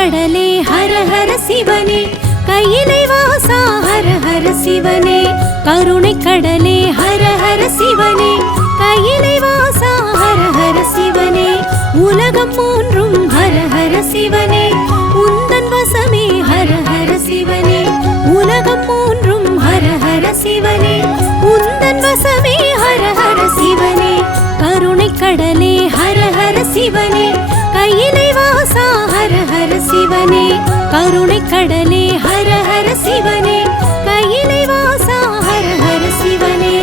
கடலே ஹர ஹர சிவனே, கையிலை வாசா ஹர ஹர சிவனே. கருணை கடலே ஹர ஹர சிவனே, கையிலை வாசா ஹர ஹர சிவனே. உலகம் மூன்றும் ஹர ஹர சிவனே, உந்தன் வசமே ஹர ஹர சிவனே. உலகம் மூன்றும் ஹர ஹர சிவனே, உந்தன் வசமே ஹர ஹர சிவனே. கருணை கடலே ஹர ஹர சிவனே, கையிலை வாசா ஹர ஹர சிவனே. கருணை கடலே ஹர ஹர சிவனே, கையிலை வாசா ஹர ஹர சிவனே.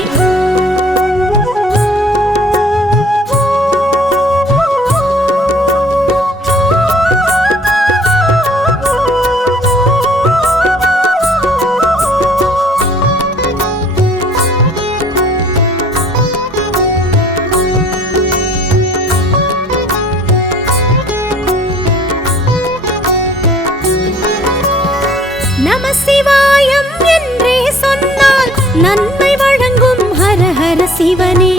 நம சிவாயம் என்றே சொன்னால் நன்மை வழங்கும் ஹர ஹர சிவனே.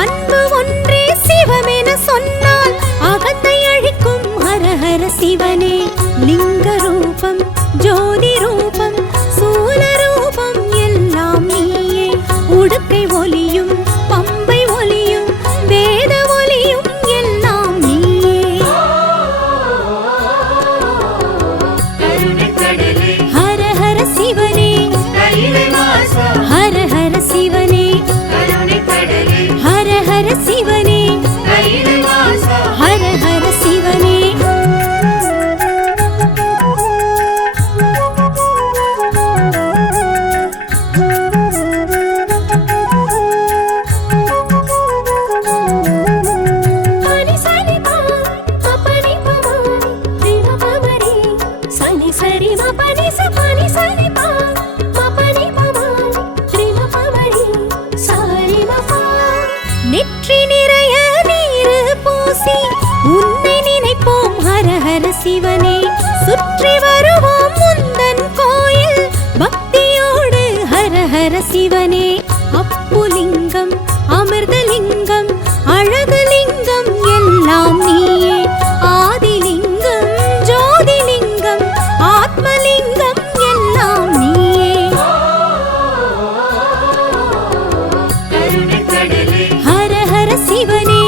அன்பு ஒன்றே சிவமென சொன்னால் அகத்தை அழிக்கும் ஹர ஹர சிவனே. லிங்க ரூபம் ஜோதி ரூபம் சூல ரூபம் எல்லாம் நீயே. உடுக்கை ஒலியும் பம்பை ஒலியும் வேத ஒலியும் எல்லாம் நீயே. ஹர ஹர சிவனே, ஹர ஹர சிவனே, ஹர ஹர சிவனே, ஹர ஹர சிவனே. நெற்றி நிறைய நீர் பூசி உன்னை நினைப்போம் ஹர ஹர சிவனே. சுற்றி வருவோம் முந்தன் கோயில் பக்தியோடு ஹர ஹர சிவனே. அப்புலிங்கம் அமிர்தலிங்கம் அழகுலிங்கம் எல்லாம் நீயே. ஆதிலிங்கம் ஜோதிலிங்கம் ஆத்மலிங்கம் எல்லாம் நீயே. ஹர ஹர சிவனே,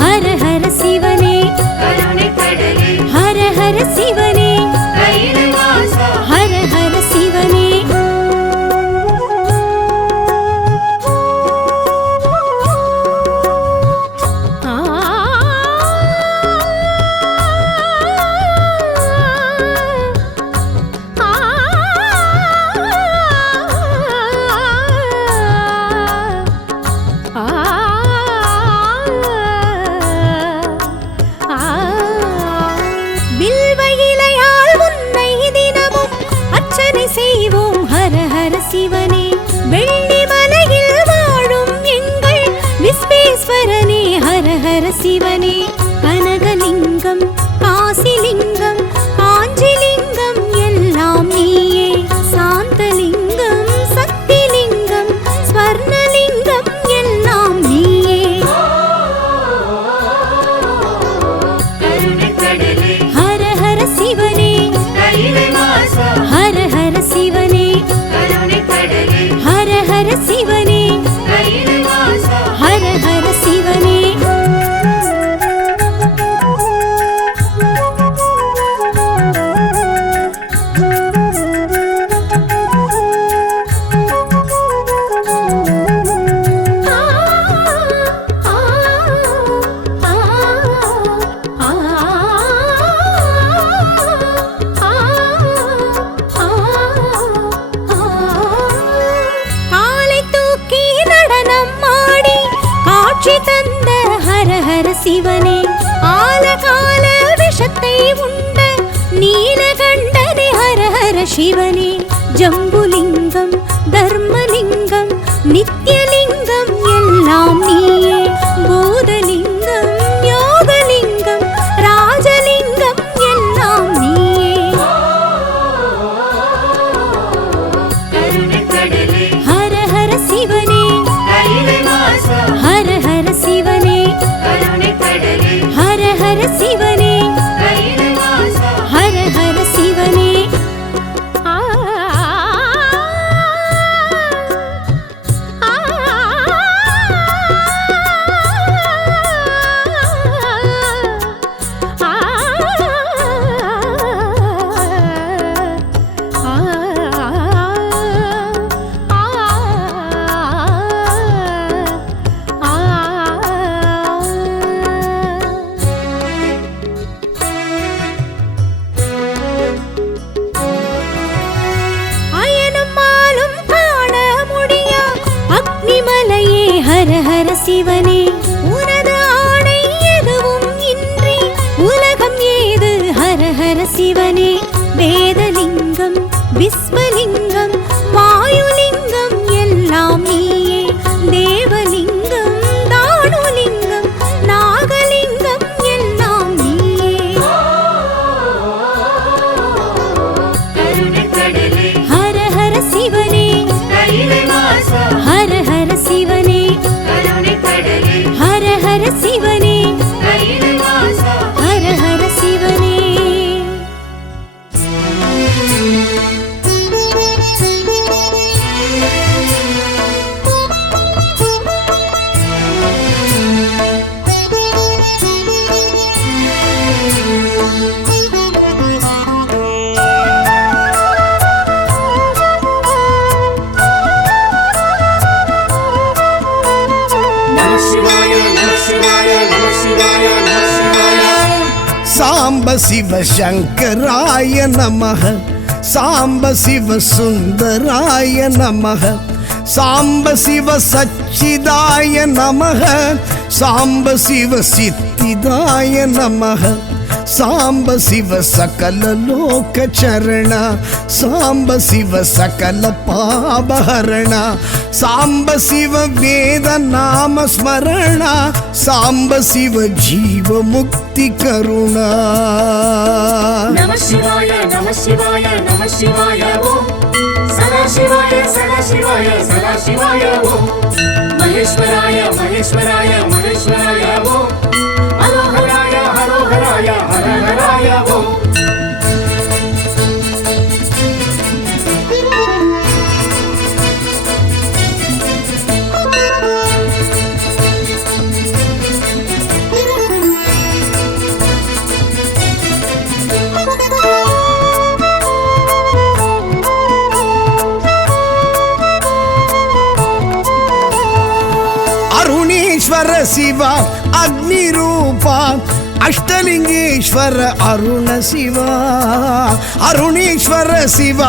ஹர ஹர சிவனே, ஹர ஹர சிவனே, ஹர ஹர சிவனே. செய்வோம் ஹர ஹர சிவனே. வெள்ளி மலையில் வாழும் எங்கள் விஸ்வேஸ்வரனே ஹர ஹர சிவனே. கனகலிங்கம் காசிலிங்கம் காஞ்சிலிங்கம் எல்லாம் நீயே. சாந்தலிங்கம் சக்திலிங்கம் ஸ்வர்ணலிங்கம் எல்லாம் நீயே. ஹர ஹர சிவனே, ஹர ஹர சிவனே, ஹர ஹர சிவனே, ஹர ஹர சிவனே. தந்த ஹர ஹர சிவனே. ஆலகால விஷத்தை உண்ட நீலகண்டனே ஹர ஹர சிவனே. ஜம்புலிங்கம் தர்மலிங்கம் நித்யலிங்கம் எல்லாம் நீயே. பூதலிங்கம் யோகலிங்கம் ராஜலிங்கம் எல்லாம் நீயே. ஹர ஹர சிவனே, ஹர ஹர சிவனே, ஹர ஹர சிவனே, சிவனே உனது ஆணை எதுவும் இன்றி உலகம் ஏது ஹர ஹர சிவனே வேதலிங்கம் விஸ்வலிங்கம் வாயுலிங்கம் எல்லாம் நீயே தேவலிங்கம் தானுலிங்கம் நாகலிங்கம் எல்லாம் நீயே ஹர ஹர சிவனே ஹர ஹர சிவனே ஹர ஹர சிவனே ஹர ஹர சிவனே சாம்ப சிவ சங்கராய நமஹ சாம்ப சிவ சுந்தராய நமஹ சாம்ப சிவ சச்சிதாய நமஹ சாம்ப சிவ சித்திதாய நமஹ சாம்ப சிவ சகல லோக சரண சாம்ப சிவ சகல பாபஹரண சாம்ப சிவ வேத நாம ஸ்மரண சாம்ப சிவ ஜீவ முக்தி கருணா நம சிவாய நம சிவாய நம சிவாய ஓம் சதா சிவாய சதா சிவாய சதா சிவாய ஓம் மகேஸ்வராய மகேஸ்வராய மகேஸ்வராய ஓம் ஹரோஹராய ஹரோஹராய ஹரஹராய ஓம் ಅರುಣೇಶ್ವರ ಶಿವ ಅಗ್ನಿ ರೂಪ ಅಷ್ಟಲಿಂಗೇಶ್ವರ ಅರುಣ ಶಿವ ಅರುಣೇಶ್ವರ ಶಿವ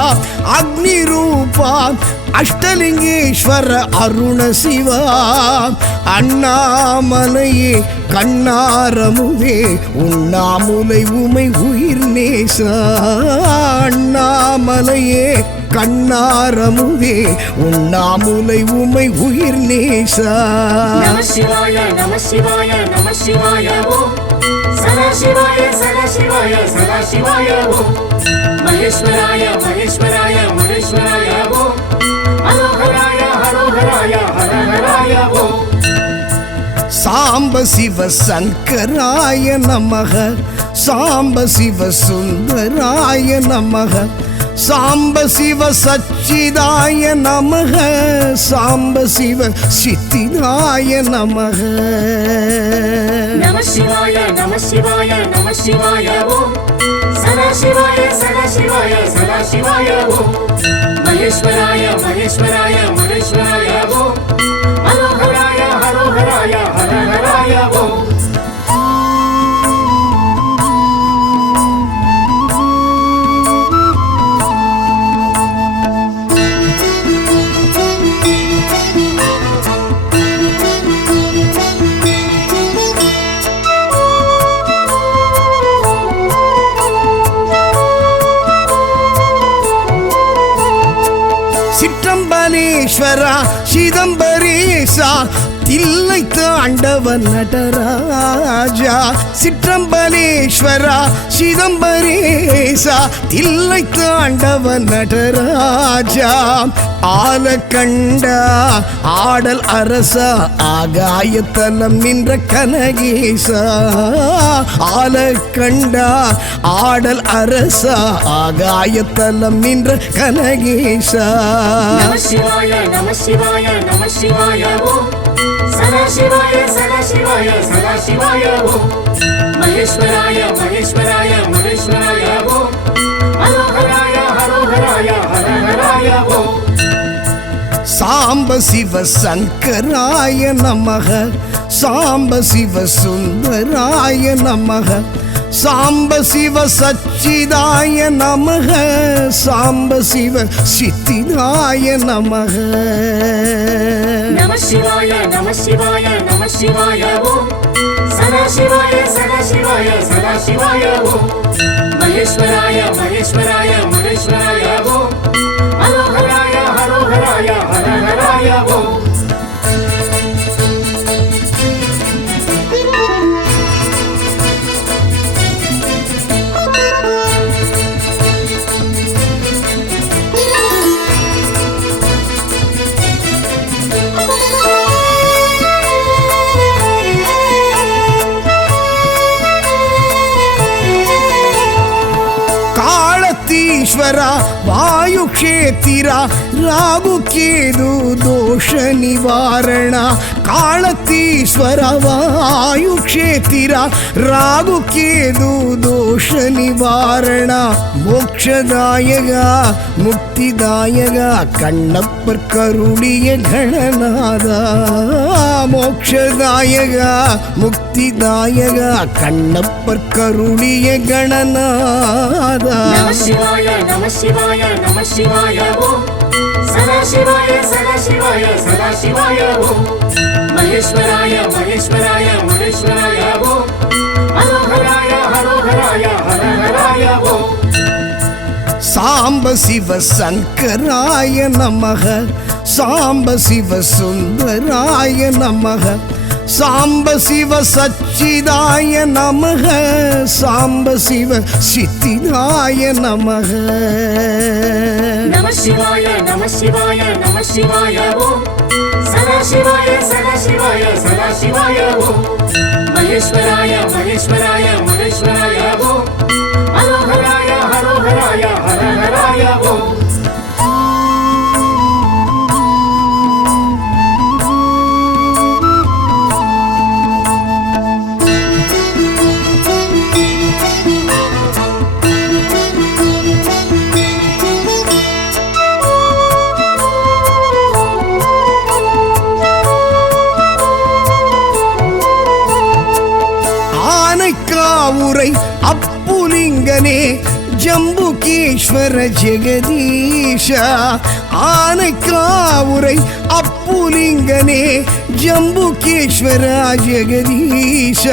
ಅಗ್ನಿ ರೂಪ அஷ்டலிங்கேஸ்வர அருண சிவா அண்ணாமலையே கண்ணாரமுவே உண்ணாமுலை உமை உயிர் நேசா அண்ணாமலையே கண்ணாரமுவே உண்ணாமுலை உமை உயிர் நேசா நம சிவாய நம சிவாய நம சிவாய ஓம் சதா சிவாய சதா சிவாய சதா சிவாய ஓம் மகேஸ்வராய மகேஸ்வராய மகேஸ்வராய ஓம் ஹரோஹராய ஹரோஹராய ஹரஹராய ஓம் சாம்ப சிவ சங்கராய நமக சாம்ப சிவ சுந்தராய நமக சாம்ப சிவ சச்சிதாய நமக சாம்ப சிவ சித்திதாய நமக நம சிவாய நம சிவாய நம சிவாய ஓம் சதா சிவாய சதா சிவாய சதா சிவாய ஓம் மகேஸ்வராய மகேஸ்வராய மகேஸ்வராய ஓம் ஹரோஹராய ஹரோஹராய ஹரஹராய ஓம் சிற்றம்பலேஸ்வரா சிதம்பரேசா தில்லை தாண்டவன் நடராஜா சிற்றம்பலேஸ்வரா சிதம்பரேசா தில்லை தாண்டவன் நடராஜா ஆலக்கண்டா ஆடல் அரசா ஆகாயத்தலம் நின்ற கனகேசா ஆலக்கண்டா ஆடல் அரசா ஆகாயத்தலம் நின்ற கனகேசா நம சிவாய நம சிவாய நம சிவாய ஓம் சதா சிவாய சதா சிவாய சதா சிவாய ஓம் மகேஸ்வராய மகேஸ்வராய மகேஸ்வராய ஓம் ஹரோஹராய ஹரோஹராய ஹரஹராய ஓம் சாம்ப சிவ சங்கராய நமக சாம்ப சிவ சுந்தராய நமக சாம்ப சிவ சச்சிதாய நமக சாம்ப சிவ சித்திதாய நமக நம சிவாய நம சிவாய நம சிவாய ஓம் சதா சிவாய சதா சிவாய சதா சிவாய ஓம் மகேஸ்வராய மகேஸ்வராய மகேஸ்வராய ஓம் ஹரோஹராய ஹரோஹராய ஹரஹராய ஓம் ईश्वरा वायु क्षेत्रा राहु केतु दोष निवारण कालतीश्वर वायु क्षेत्रा राहु केतु दोष निवारण मोक्षदायक मुक्तिदायक कण्णप्पर करुणिय गणनाथ मोक्षदायक मुक्तिदायक कण्णप्पर करुणिय गणनाथ नमः शिवाय ओम सदा शिवाय सदा शिवाय ओम महेश्वराय महेश्वराय महेश्वराय ओम हरोहराय हरोहराय हरहराय ओम सांब शिव शंकराय नमः सांब शिव सुंदराय नमः सांब शिव सच्चिदाय नमः सांब शिव सिद्धिदाय नमः नमः शिवाय ओम सदा शिवाय सदा शिवाय ओम महेश्वराय महेश्वराय महेश्वराय ओम हरोहराय हरोहराय हरहराय ओम उरै अप्पुलिंगने जम्बुकेश्वर जगदीश आनकावुरै अप्पुलिंगने जम्बुकेश्वर जगदीश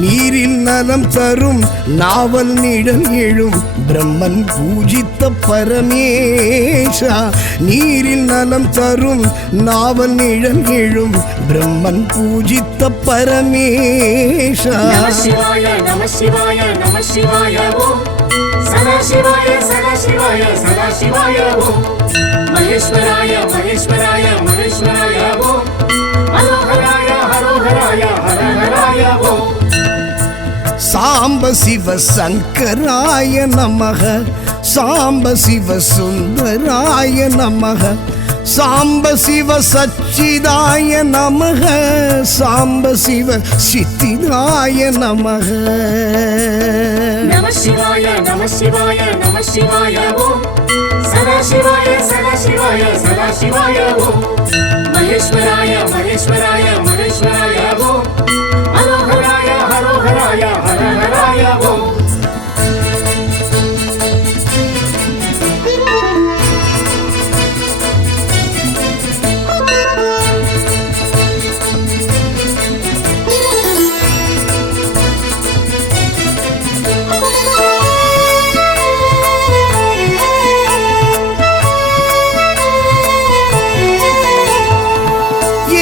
நீரில் நலம் தரும் நாவல் நிழல் எழும் பிரம்மன் பூஜித்த பரமேஷா நீரில் நலம் தரும் நாவல் நிழல் எழும் பிரம்மன் பூஜித்த பரமேஷா நம சிவாய ஓம் சதா சிவாய ஓம் மகேஸ்வராய மகேஸ்வராய மகேஸ்வராய ஓம் ஹரோஹராய ஹரோஹராய ஹரஹராய ஓம் सांब शिव शंकराय नमः सांब शिव सुंदराय नमः सांब शिव सच्चिदाय नमः सांब शिव सिद्धिदाय नमः नमः शिवाय ओम सदा शिवाय ओम महेश्वराय महेश्वराय महेश्वराय ओम हरोहराय हरोहराय हरहराय ओम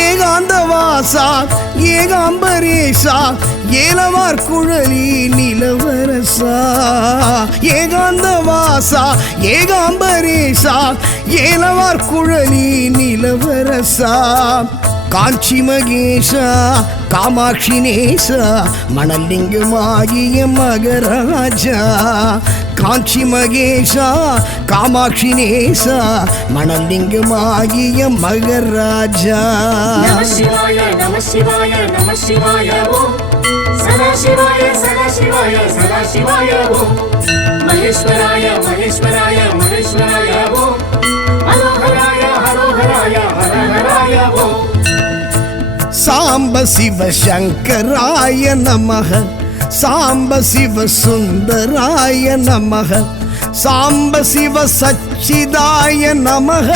ஏகாந்தவாசா ஏகாம்பரேசா ஏலவார் குழலி நிலவரசா ஏகாந்தவாசா ஏகாம்பரேசா ஏலவார் குழலி நிலவரசா காஞ்சி மகேஷா காமாட்சி நேசா மணலிங்கமாகிய மகராஜா காஞ்சி மகேஷா காமாட்சி நேசா மணலிங்கமாகிய மகராஜா நம சிவாய ஓம் சதா சிவாய ஓம் மகேஸ்வராய மகேஸ்வராய மகேஸ்வராய ஓம் ஹரோஹராய ஹரோஹராய ஹரஹராய ஓம் सांब शिव शंकराय नमः சாம்ப சிவ சுந்தராய நமக சாம்ப சிவ சச்சிதாய நமக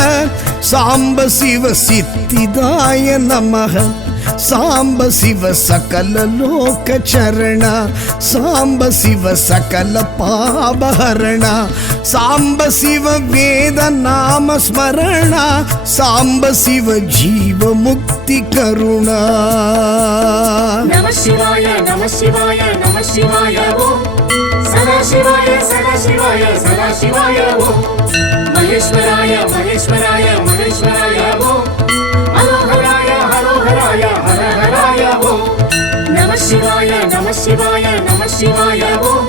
சாம்ப சிவ சித்திதாய நமக சாம்ப சிவ சகல லோக சரண சாம்ப சிவ சகல பாபஹரண சாம்ப சிவ வேத நாம ஸ்மரண சாம்ப சிவ ஜீவ முக்தி கருணா நம சிவாய நம சிவாய நம சிவாய ஓம் சதா சிவாய சதா சிவாய சதா சிவாய ஓம் மகேஸ்வராய மகேஸ்வராய மகேஸ்வராய ஓம் அரோஹராய ஹரோஹராய ஹரஹராய ஓம் நம சிவாய நம சிவாய நம சிவாய ஓம்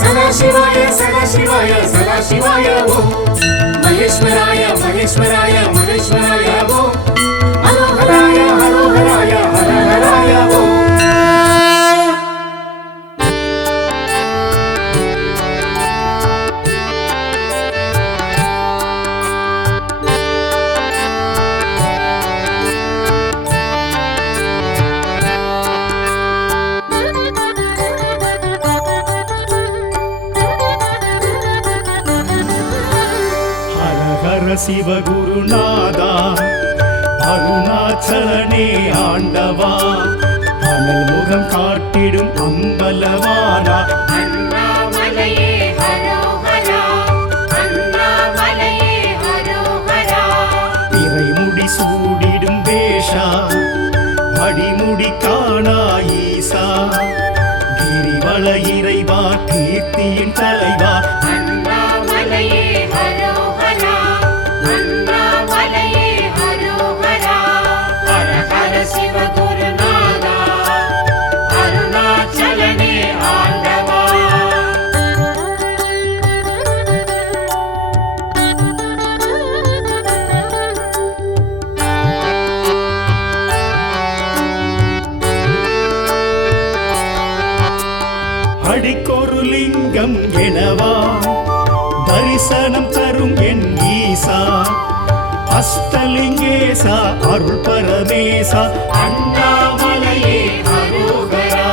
சதா சிவாய சதா சிவாய சதா சிவாய ஓம் மகேஸ்வராய மகேஸ்வராய மகேஸ்வராய ஓம் அரோஹராய ஹரோஹராய ஹரஹராய ஓம் சிவகுருநாதா அருணாச்சலனே ஆண்டவா அனல் முகம் காட்டிடும் அம்பலவானா அண்ணாமலையே ஹரோஹரா அண்ணாமலையே ஹரோஹரா இறைமுடி சூடிடும் வேஷா அடிமுடி காணா ஈசா கிரிவல இறைவா கீர்த்தியின் தலைவா அண்ணாமலையே ஹரோஹரா அண்ணாமலையே ஹரோஹரா ஹர ஹர சிவகுருநாதா அருணாச்சலனே ஆண்டவா அடிக்கொரு லிங்கம் எனவா தரிசனம் தரும் என் ஈசா அஷ்டலிங்கேசா அருள் பரமேசா அண்ணாமலையே ஹரோஹரா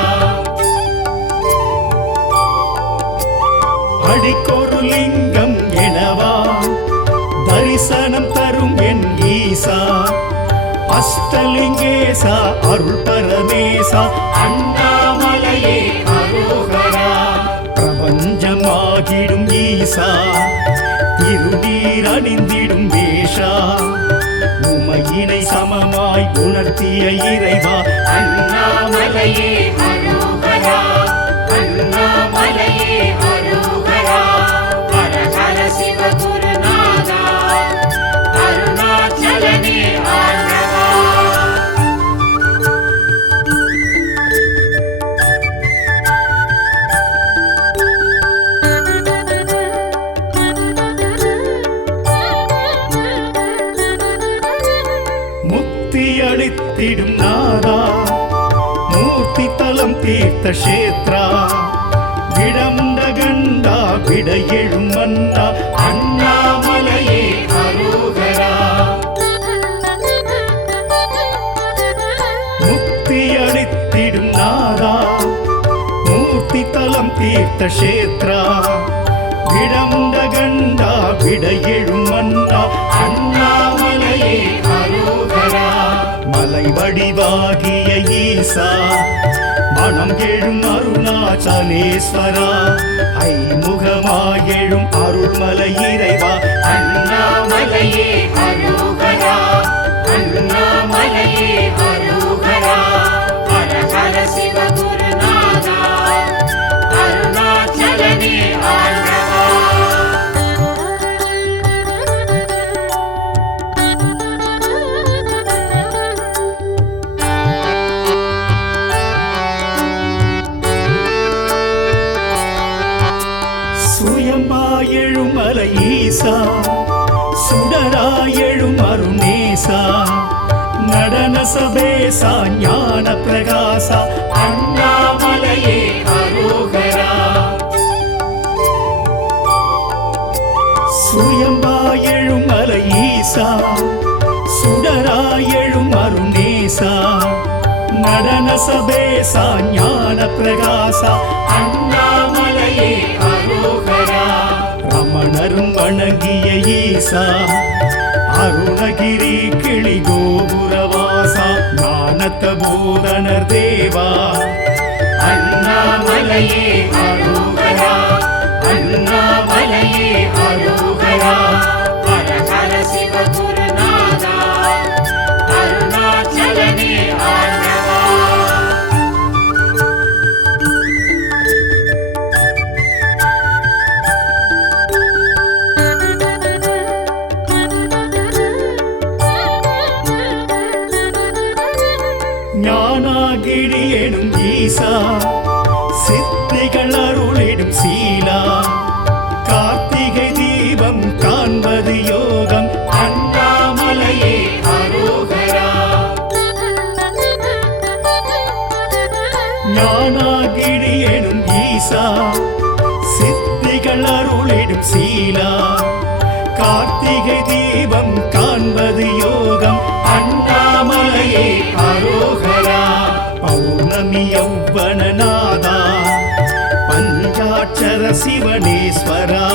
அடிக்கொரு லிங்கம் எனவா தரிசனம் தரும் என் ஈசா அஷ்டலிங்கேசா அருள் பரமேசா அண்ணாமலையே ஹரோஹரா பிரபஞ்சமாகிடும் ஈசா இருடீர் அணிந்திடும் வேஷா உமையினை சமமாய் உணர்த்திய இறைவா அண்ணாமலையே ஹரோஹரா அண்ணாமலையே ஹரோஹரா ஹர ஹர சிவகுருநாதா அருணாச்சலனே ஆண்டவா முக்தி அளித்திடும் நாதா மூர்த்தி தலம் தீர்த்த கஷேத்ரா விடமுண்ட கண்டா விட எழும் மன்னா அண்ணாமலையே ஹரோஹரா முக்தி அளித்திடும் நாதா மூர்த்தி தலம் தீர்த்த கஷேத்ரா விடமுண்ட கண்டா விட எழும் மன்னா அண்ணாமலையே ஹரோஹரா மலை வடிவாகிய ஈசா மனம் எழும் அருணாச்சலேஸ்வரா ஐமுகமாயெழும் அருள்மலை இறைவா அண்ணாமலையே ஹரோஹரா அண்ணாமலையே ஹரோஹரா ஹர ஹர சிவகுருநாதா அருணாச்சலனே ஆண்டவா சுயம்பாயெழும் மலை ஈசா சுடராயெழும் அருணேசா நடன சபேசா ஞான பிரகாசா அண்ணாமலையே ஹரோஹரா சுயம்பாயெழும் மலை ஈசா சுடராயெழும் அருணேசா நடன சபேசா ஞான பிரகாசா அண்ணாமலையே அரோகரா ரமணரும் வணங்கிய ஈசா அருணகிரி கிளி கோபுரவாசா ஞானத்த போதனர் தேவா அண்ணாமலையே அரோகரா அண்ணாமலையே அரோகரா ஹர ஹர சிவ குருநாதா அருணாச்சலனே ஆண்டவா ஞானாகிரி எனும் ஈசா சித்திகள் அருளிடும் சீலா கார்த்திகை தீபம் காண்பது யோகம் அண்ணாமலையே அரோகரா ஞானாகிரி எனும் ஈசா சித்திகள் அருளிடும் சீலா கார்த்திகை தீபம் காண்பது யோகம் அண்ணாமலையே அரோகரா பௌர்ணமி யௌவனநாதா பஞ்சாட்சர சிவனேஸ்வரா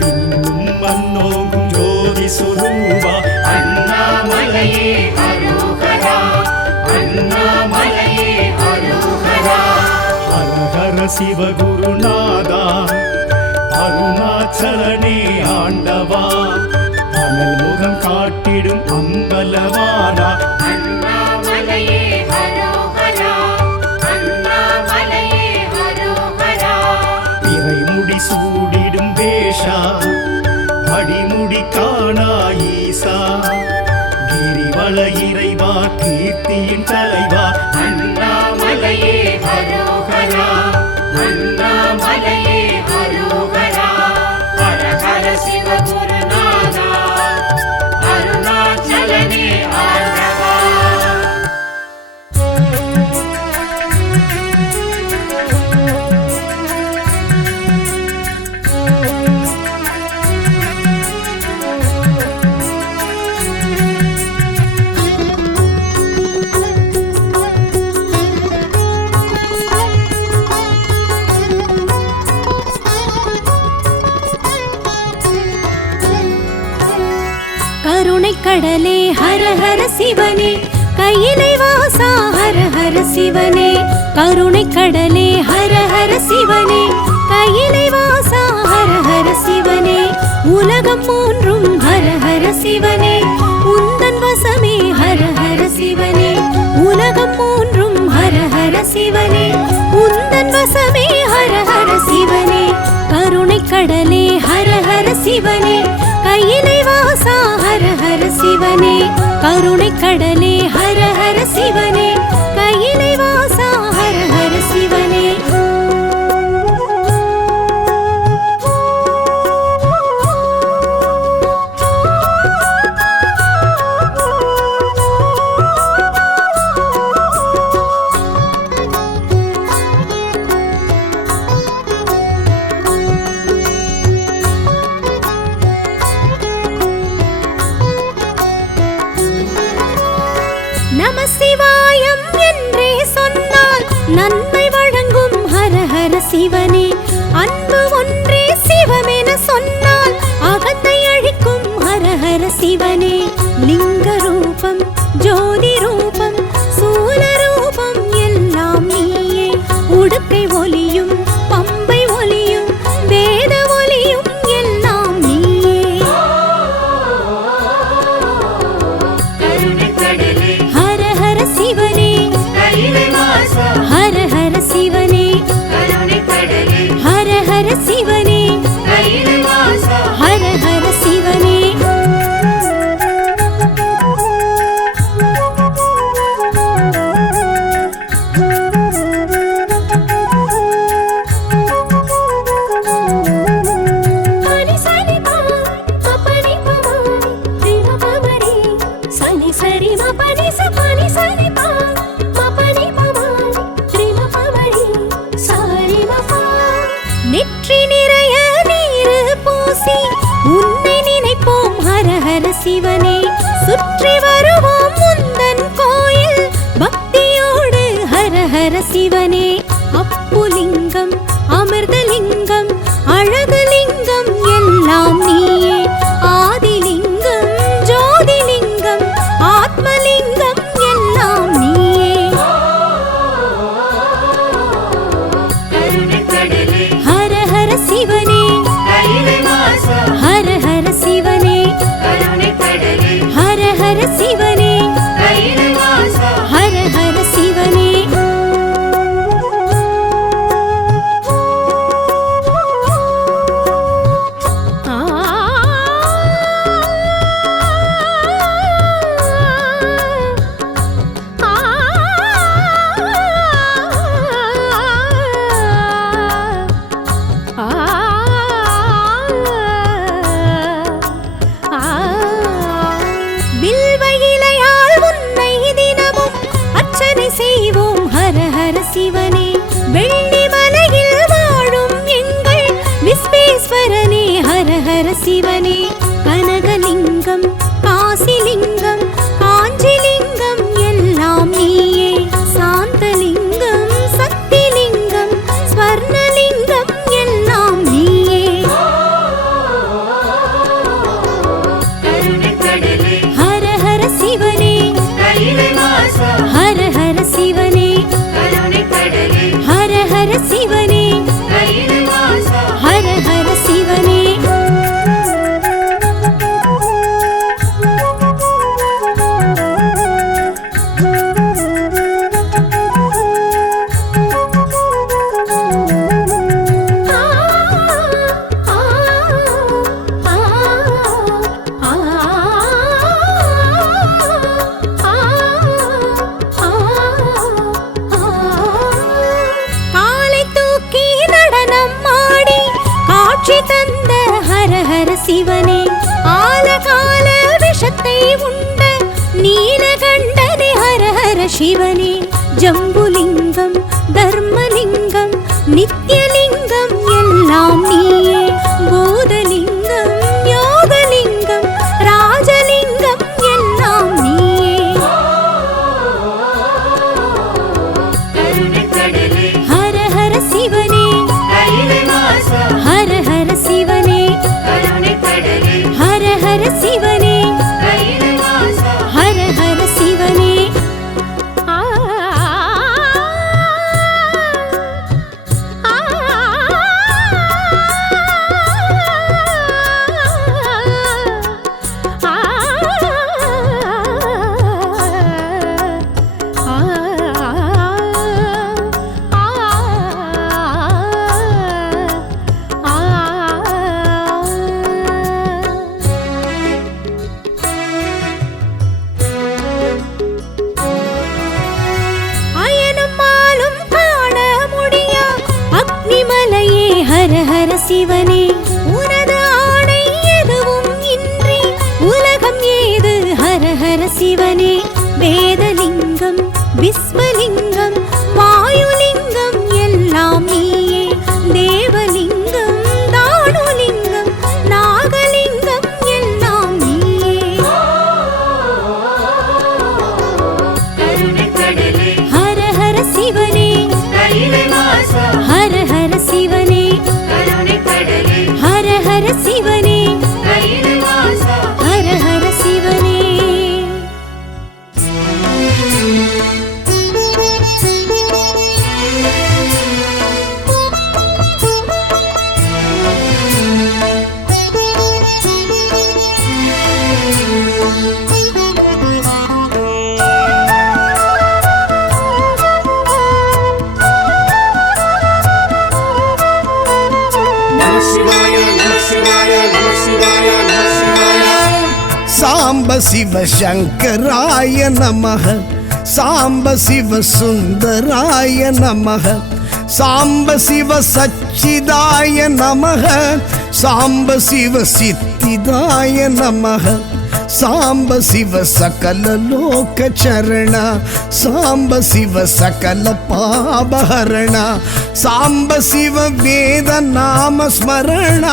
விண்ணும் மன்னோங்கும் ஜோதி சுரூபா அண்ணாமலையே அரோகரா அண்ணாமலையே அரோகரா ஹர ஹர சிவகுருநாதா அருணாச்சலனே ஆண்டவா அனல் முகம் காட்டிடும் அம்பலவானா அண்ணாமலையே அரோகரா அண்ணாமலையே அரோகரா இறைமுடி சூடிடும் வேஷா அடிமுடி காணா ஈசா கிரிவல இறைவா கீர்த்தியின் தலைவா அண்ணாமலையே அரோகரா அண்ணாமலையே அரோகரா ஹர ஹர சிவ குருநாதா அருணாச்சலனே ஆண்டவா கருணை கடலே ஹர ஹர சிவனே கையிலை வாசா ஹர ஹர சிவனே கருணை கடலே ஹர ஹர சிவனே கையிலை வாசா ஹர ஹர சிவனே உலகம் மூன்றும் ஹர ஹர சிவனே உந்தன் வசமே ஹர ஹர சிவனே உலகம் மூன்றும் ஹர ஹர சிவனே உந்தன் வசமே ஹர ஹர சிவனே கருணை கடலே ஹர ஹர சிவனே கையிலை வாசா ஹர ஹர சிவனே கருணை கடலே ஹர ஹர சிவனே கையிலை வாசா ஹர ஹர சிவனே நம சிவாயம் என்றே சொன்னால் நன்மை வழங்கும் ஹர ஹர சிவனே அன்பு ஒன்றே சிவமென சொன்னால் அகத்தை அழிக்கும் ஹர ஹர சிவனே லிங்க ரூபம் ஜோதி ரூபம் சூல ரூபம் எல்லாம் நீயே உடுக்கை ஒலியும் பம்பை ஒலியும் வேத ஒலியும் எல்லாம் நீயே கருணை கடலே ஹர ஹர சிவனே கையிலை வாசா ஹர ஹர சிவனே கருணை கடலே ஹர ஹர சிவனே கை செய்வோம் ஹர ஹர சிவனே. வெள்ளி மலையில் வாழும் எங்கள் விஸ்வேஸ்வரனே ஹர ஹர சிவனே. கனகலிங்கம் காசிலிங்கம் காஞ்சிலிங்கம் எல்லாம் நீயே. சாந்தலிங்கம் சக்திலிங்கம் ஸ்வர்ணலிங்கம் எல்லாம் நீயே. கருணைக்கடலே ஹர ஹர சிவனே கையிலை வாசா ஹர ஹர சிவனே. கருணைக்கடலே ஹர ஹர சிவனே கையிலை வாசா ஹர ஹர சிவனே. காலை தூக்கி நடனம் ஆடி காட்சி தந்த ஹர ஹர சிவனே. ஆலகால விஷத்தை உண்ட நீலகண்டனே ஹர ஹர சிவனே. ஜம்புலிங்கம் தர்மலிங்கம் நித்யலிங்கம் எல்லாம் நீயே. பூதலிங்கம் யோகலிங்கம் ராஜலிங்கம் எல்லாம் நீயே. கருணைக்கடலே ஹர ஹர சிவனே கையிலை வாசா ஹர ஹர சிவனே. கருணைக்கடலே ஹர ஹர சிவனே கையிலை வாசா ஹர ஹர சிவனே. ஆ ஆ அயனும் மாலும் காண முடியா அக்னிமலையே ஹர ஹர சிவனே. உனது ஆணை எதுவும் இன்றி உலகம் ஏது ஹர ஹர சிவனே. வேதலிங்கம் விஸ்வலிங்கம் வாயுலிங்கம் எல்லாம் நீயே. தேவலிங்கம் தானுலிங்கம் நாகலிங்கம் எல்லாம் நீயே. கருணைக்கடலே ஹர ஹர சிவனே கையிலை வாசா ஹர ஹர சிவனே. கருணைக்கடலே ஹர ஹர சிவனே கையிலை வாசா ஹர ஹர சிவனே. நம சிவாய நம சிவாய நம சிவாய நம சிவாய. சாம்ப சிவ சங்கராய நமः. சாம்ப சிவ சுந்தராய நமः. சாம்ப சிவ சச்சிதாய நமः. சாம்ப சிவ சித்திதாய நமः. சாம்ப சிவ சகல லோக சரண. சாம்ப சிவ சகல பாபஹரண. சாம்ப சிவ வேத நாம ஸ்மரண.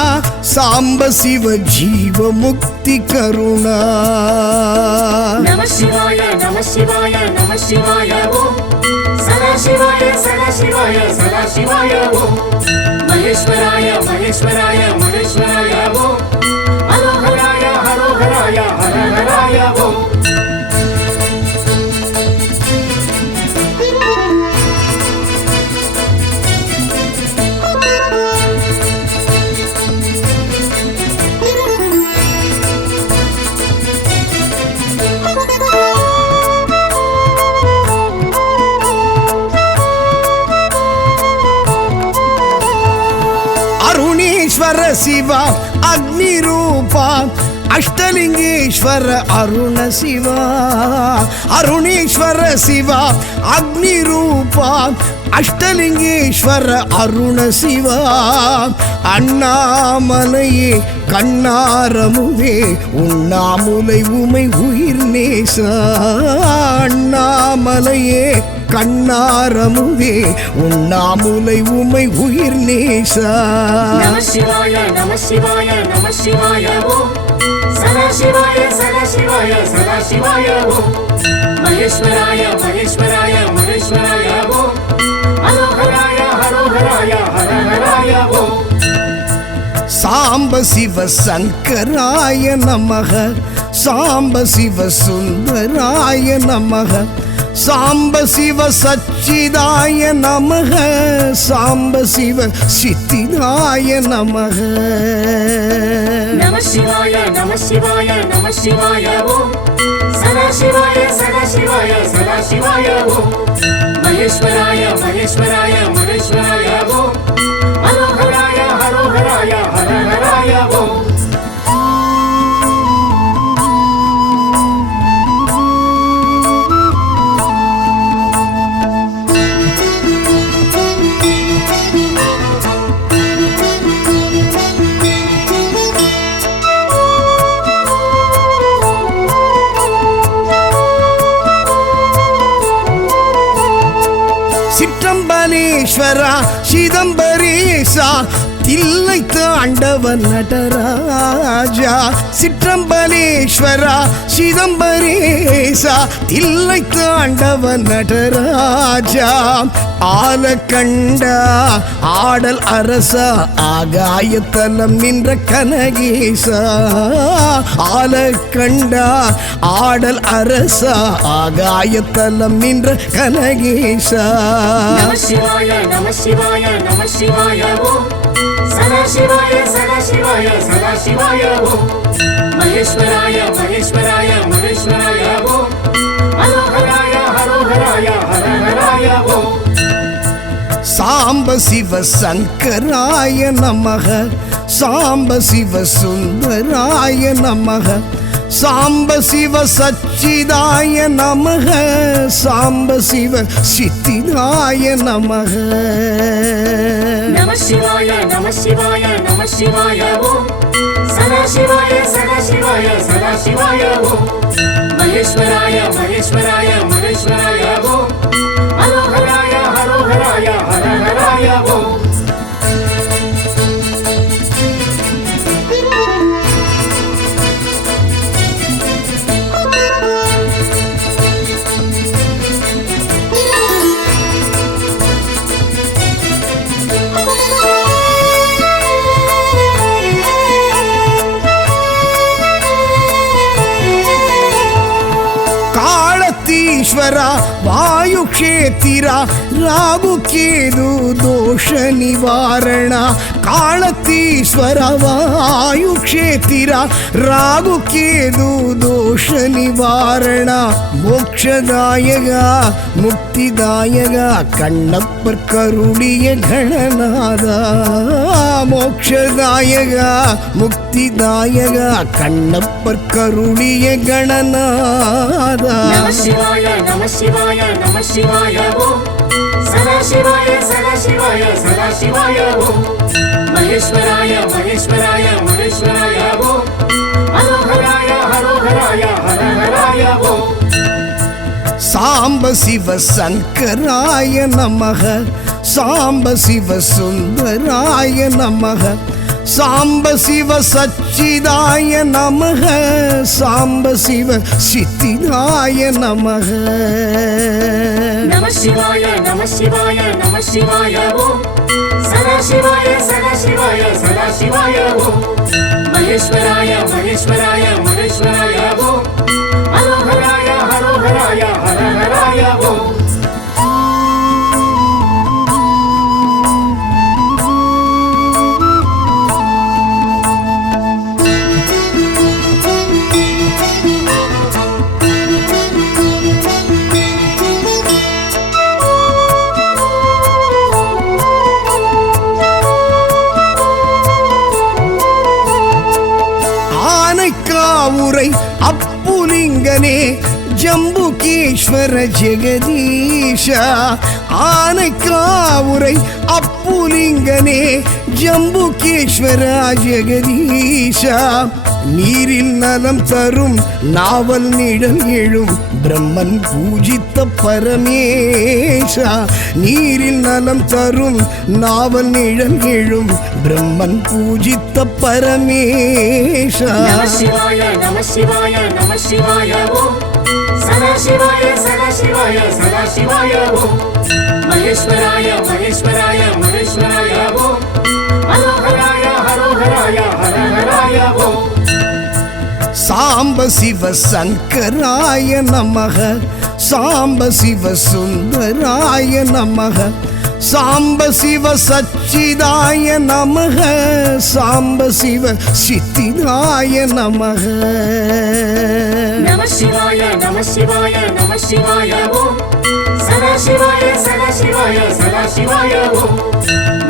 சாம்ப சிவ ஜீவ முக்தி கருணா. நம சிவாய நம சிவாய நம சிவாய ஓம். சதா சிவாய சதா சிவாய சதா சிவாய ஓம். மகேஸ்வராய மகேஸ்வராய மகேஸ்வராய ஓம். ஹரோஹராய ஹரோஹராய ஹரஹராய ஓம். ಅರುಣೇಶ್ವರ ಶಿವ ಅಗ್ನಿ ರೂಪ ಅಷ್ಟಲಿಂಗೇಶ್ವರ ಅರುಣ ಶಿವ. ಅರುಣೇಶ್ವರ ಶಿವ ಅಗ್ನಿ ರೂಪ அஷ்டலிங்கேஸ்வர அருண சிவா. அண்ணாமலையே கண்ணாரமுதே உண்ணாமுலை உமை உயிர் நேச. அண்ணாமலையே கண்ணாரமுதே உண்ணாமுலை உமை உயிர் நேசா நம சிவாய நம சிவாய நம சிவாய ஓம் சதாசிவாய சதாசிவாய சதாசிவாய ஓம் மகேஸ்வராய மகேஸ்வராய மகேஸ்வராய ஓம் ஹரோஹராய ஹரோஹராய ஹரஹராய ஓம் சாம்ப சிவ சங்கராய நமக சாம்ப சிவ சுந்தராய நமக சாம்ப சிவ சச்சிதாய நமக சாம்ப சிவ சித்திதாய நமக நம சிவாய நம சிவாய நம சிவாய ஓம் சதாசிவாய சதாசிவாய சதாசிவாய ஓம் மகேஸ்வராய மகேஸ்வராய மகேஸ்வராய ஓம் ஹரோஹராய ஹரோஹராய ஹரஹராய ஓம் சிற்றம்பலேஸ்வரா சிதம்பரேசா தில்லை தாண்டவன் நடராஜா சிற்றம்பலேஸ்வரா சிதம்பரேசா தில்லை தாண்டவன் நடராஜா ஆலக்கண்டா ஆடல் அரசா ஆகாயத்தலம் நின்ற கனகேசா ஆலக்கண்டா ஆடல் அரசா ஆகாயத்தலம் நின்ற கனகேசா நம சிவாய நம சிவாய நம சிவாய ஓம் சதாசிவாய சதாசிவாய சதாசிவாய ஓம் மகேஸ்வராய மகேஸ்வராய மகேஸ்வராய ஓம் ஹரோஹராய ஹரோஹராய ஹரஹராய ஓம் சாம்ப சிவ சங்கராய நமக சாம்ப சிவ சுந்தராய நமக சாம்ப சிவ சச்சிதாய நமக சாம்ப சிவ சித்திதாய நமக நம சிவாய நம சிவாய நம சிவாய ஓம் சதாசிவாய சதாசிவாய சதாசிவாய ஓம் மகேஸ்வராய மகேஸ்வராய மகேஸ்வராய ஓம் ஹரோஹராய ஹரோஹராய ஹரஹராய ஓம் ஈஸ்வரா வாயு க்ஷேத்திரா ராகு கேது தோஷ நிவாரண காலத்தீஸ்வர வாயு க்ஷேத்திரா ராகு கேது தோஷ நிவாரண மோக்ஷதாயக முக்திதாயக கண்ணப்பர் கருளிய கணநாத மோக்ஷதாயக முக்திதாயக கண்ணப்பர் கருளிய கணநாத நம சிவாய நம சிவாய நம சிவாய ஓம் சதாசிவாய சதாசிவாய சதாசிவாய ஓம் மகேஸ்வராய மகேஸ்வராய மகேஸ்வராய ஓம் ஹரோஹராய ஹரோஹராய ஹரஹராய ஓம் சாம்ப சிவ சங்கராய நமக சாம்ப சிவ சுந்தராய நமக சாம்ப சிவ சச்சிதாய நமக சாம்ப சிவ சித்திதாய நமக நம சிவாய நம சிவாய நம சிவாய ஓம் சதாசிவாய சதாசிவாய சதாசிவாய ஓம் மகேஸ்வராய மகேஸ்வராய மகேஸ்வராய ஓம் ஹரோஹராய ஹரோஹராய ஹரஹராய ஓம் ஆனைக்காவுரை அப்புலிங்கனே ஜம்புகேஸ்வர ஜெகதீஷ ஆனைக்காவுரை அப்புலிங்கனே ஜம்புகேஸ்வரா ஜெகதீஷா நீரில் நலம் தரும் நாவல் நிழல் எழும் பிரம்மன் பூஜித்த பரமேஷா நீரில் நலம் தரும் நாவல் நிழல் எழும் பிரம்மன் பூஜித்த பரமேஷா நம சிவாய நம சிவாய நம சிவாய ஓம் சதா சிவாய சதா சிவாய சதா சிவாய ஓம் மகேஸ்வராய மகேஸ்வராய மகேஸ்வராய ஓம் ஹரோஹராய ஹரோஹராய ஹரஹராய ஓம் சாம்ப சிவ சங்கராய நமக சாம்ப சிவ சுந்தராய நமக சாம்ப சிவ சச்சிதாய நமக சாம்ப சிவ சித்திதாய நமக நம சிவாய நம சிவாய நம சிவாய ஓம் சதா சிவாய சதா சிவாய சதா சிவாய ஓம்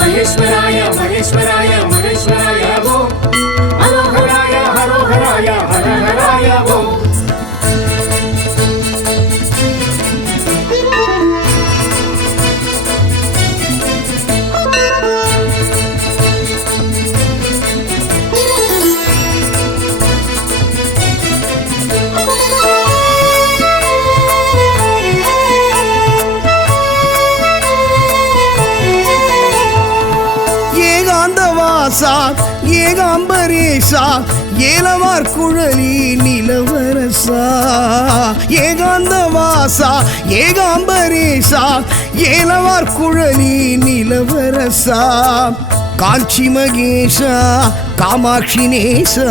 மகேஸ்வராய மகேஸ்வராய மகேஸ்வராய ஓம் ஹரோஹராய ஹரோஹராய ஹரஹராய ஓம் ஏகாந்தவாசா ஏகாம்பரேசா ஏலவார் குழலி நிலவரசா ஏகாந்தவாசா ஏகாம்பரேசா ஏலவார் குழலி நிலவரசா காஞ்சி மகேஷா காமாட்சி நேசா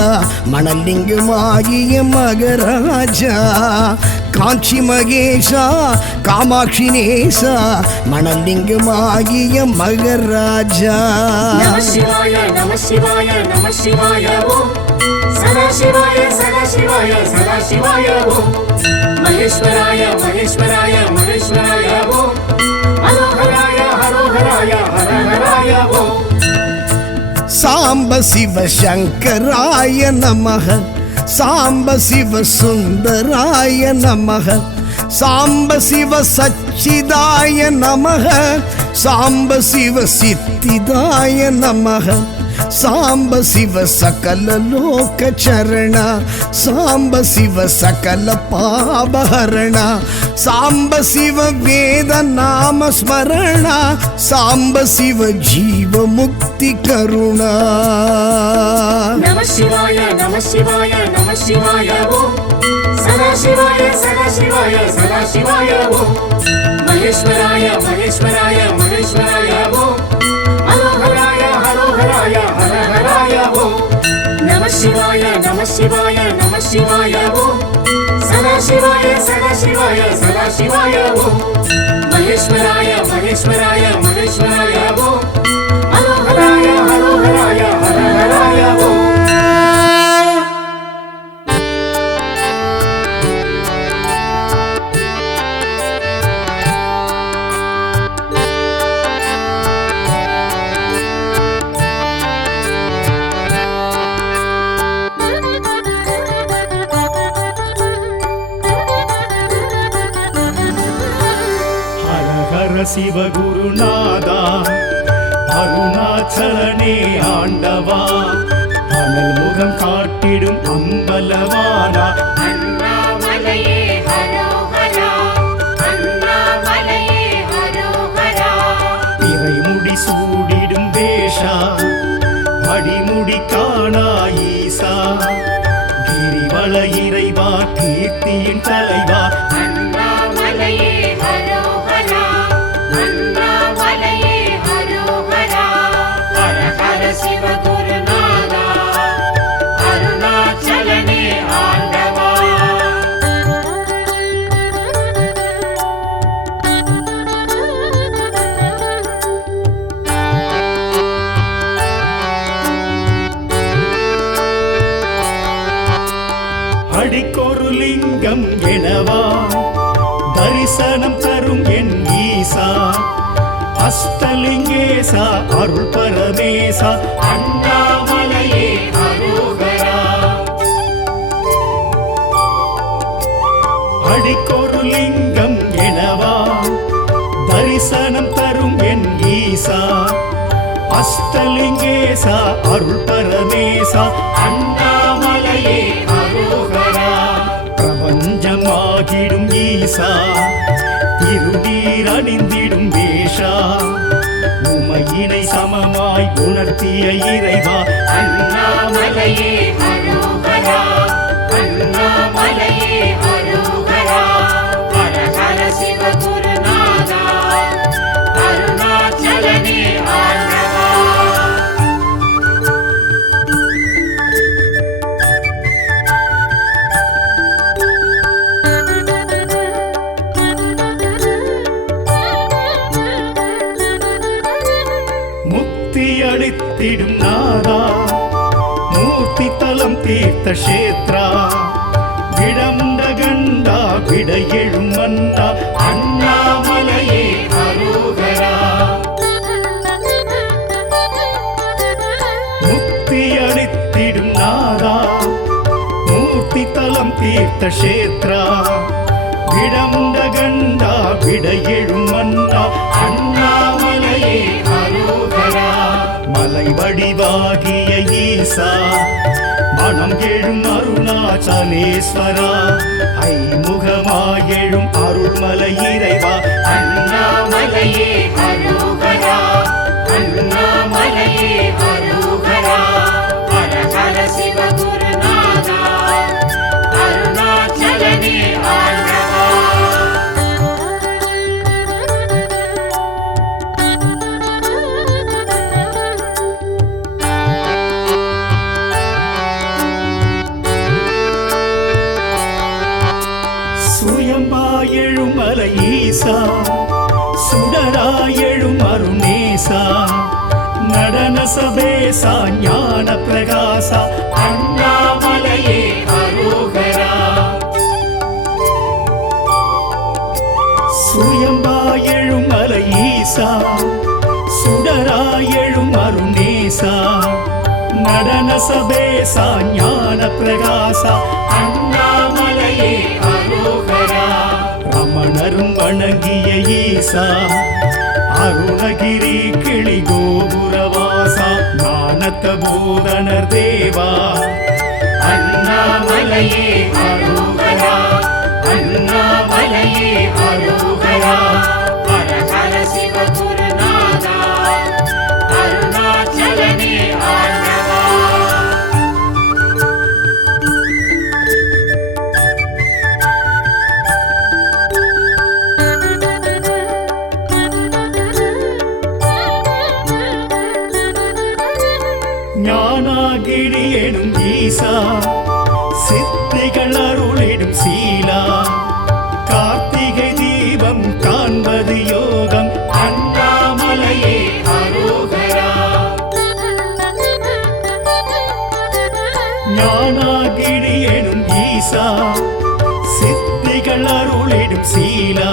மணலிங்கமாகிய மகராஜா காஞ்சி மகேஷா காமாட்சி நேசா மணலிங்கமாகிய மகராஜா நம சிவாய நம சிவாய நம சிவாய ஓம் சதா சிவாய சதா சிவாய சதா சிவாய ஓம் மகேஸ்வராய மகேஸ்வராய மகேஸ்வராய ஓம் ஹரோஹராய ஹரோஹராய ஹரஹராய ஓம் சாம்ப சிவ சங்கராய நமக சாம்ப சிவ சுந்தராய நமக சாம்ப சிவ சச்சிதாய நமக சாம்ப சிவ சித்திதாய நமக சாம்ப சிவ சகல லோக சரண சாம்ப சிவ சகல பாபஹரண சாம்ப சிவ வேத நாம ஸ்மரண சாம்ப சிவ ஜீவ முக்தி கருணா நம சிவாய நம சிவாய நம சிவாய ஓம் சதா சிவாய சதா சிவாய சதா சிவாய ஓம் மகேஸ்வராய மகேஸ்வராய மகேஸ்வராய ஓம் ஹரோஹராய ஹரோஹராய ஹரஹராய ஓம் நம சிவாய நம சிவாய நம சிவாய ஓம் சதா சிவாய சதா சிவாய சதா சிவாய ஓம் மகேஸ்வராய மகேஸ்வராய மகேஸ்வராய ஓம் ஹரோஹராய ஹரோஹராய ஹரஹராய ஓம் சிவகுருநாதா அருணாச்சலனே ஆண்டவா அனல் முகம் காட்டிடும் அம்பலவானா அண்ணாமலையே ஹரோஹரா அண்ணாமலையே ஹரோஹரா இறைமுடி சூடிடும் வேஷா அடிமுடி காணா ஈசா கிரிவல இறைவா கீர்த்தியின் தலைவா அண்ணாமலையே ஹரோஹரா அண்ணாமலையே ஹரோஹரா ஹர ஹர சிவகுருநாதா அருணாச்சலனே ஆண்டவா அடிக்கொரு லிங்கம் எனவா தரிசனம் தரும் என் ஈசா அஷ்டலிங்கேசா அருள் பரமேசா அண்ணாமலையே ஹரோஹரா அடிக்கொரு லிங்கம் எனவா தரிசனம் தரும் என் ஈசா அஷ்டலிங்கேசா அருள் பரமேசா அண்ணாமலையே அரோகரா பிரபஞ்சமாகிடும் ஈசா திருநீர் அணிந்திடும் வேஷா உமையினை சமமாய் உணர்த்திய இறைவா அண்ணாமலையே அரோகரா அண்ணாமலையே அரோகரா ஹர ஹர சிவ குருநாதா அருணாச்சலனே ஆண்டவா முக்தி அளித்திடும் நாதா மூர்த்தி தலம் தீர்த்த கஷேத்ரா விடமுண்ட கண்டா விட எழும் மன்னா அண்ணாமலையே அரோகரா முக்தி அளித்திடும் நாதா மூர்த்தி தலம் தீர்த்த கஷேத்ரா விடமுண்ட கண்டா விட எழும் மன்னா அண்ணாமலையே அரோகரா மலை வடிவாகிய ஈசா மனம் எழும் அருணாச்சலேஸ்வரா ஐமுகமாயெழும் அருள்மலை இறைவா அண்ணாமலையே அரோகரா அண்ணாமலையே அரோகரா ஹர ஹர சிவ குருநாதா அருணாச்சலனே ஆண்டவா சுயம்பாயெழும் மலை ஈசா சுடராயெழும் அருணேசா நடன சபேசா ஞான பிரகாசா அண்ணாமலையே அரோகரா சுயம்பாயெழும் மலை ஈசா சுடராயெழும் அருணேசா நடன சபேசா ஞான பிரகாசா அண்ணாமலையே அரோகரா ரமணரும் வணங்கிய ஈசா அருணகிரி கிளி கோபுரவாசா ஞானத்த போதனர் தேவா அண்ணாமலையே அரோகரா அண்ணாமலையே அரோகரா ஹர ஹர சிவ குருநாதா அருணாச்சலனே ஆண்டவா ஞானாகிரி எனும் ஈசா சித்திகள் அருளிடும் சீலா கார்த்திகை தீபம் காண்பது யோகம் அண்ணாமலையே அரோகரா ஞானாகிரி எனும் ஈசா சித்திகள் அருளிடும் சீலா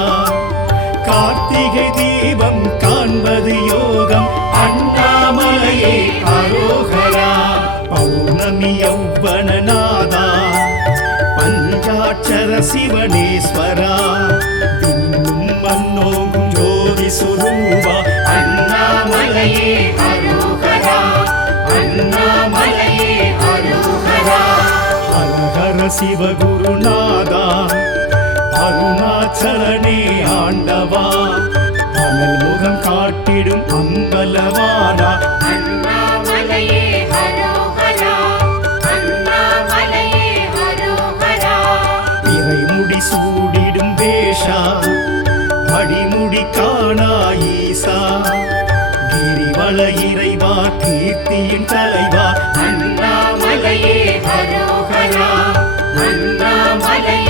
கார்த்திகை தீபம் காண்பது யோகம் அண்ணாமலையே அரோகரா பௌர்ணமி யௌவனநாதா பஞ்சாட்சர சிவனேஸ்வரா விண்ணும் மன்னோகும் ஜோதி சுரூபா அண்ணாமலையே அரோகரா அண்ணாமலையே அரோகரா ஹர ஹர சிவகுருநாதா அருணாச்சலனே ஆண்டவா அனல் முகம் காட்டிடும் அம்பலவானா அண்ணாமலையே அரோகரா அண்ணாமலையே அரோகரா இறைமுடி சூடிடும் வேஷா அடிமுடி காணா ஈசா கிரிவல இறைவா கீர்த்தியின் தலைவா அண்ணாமலையே அரோகரா அண்ணாமலையே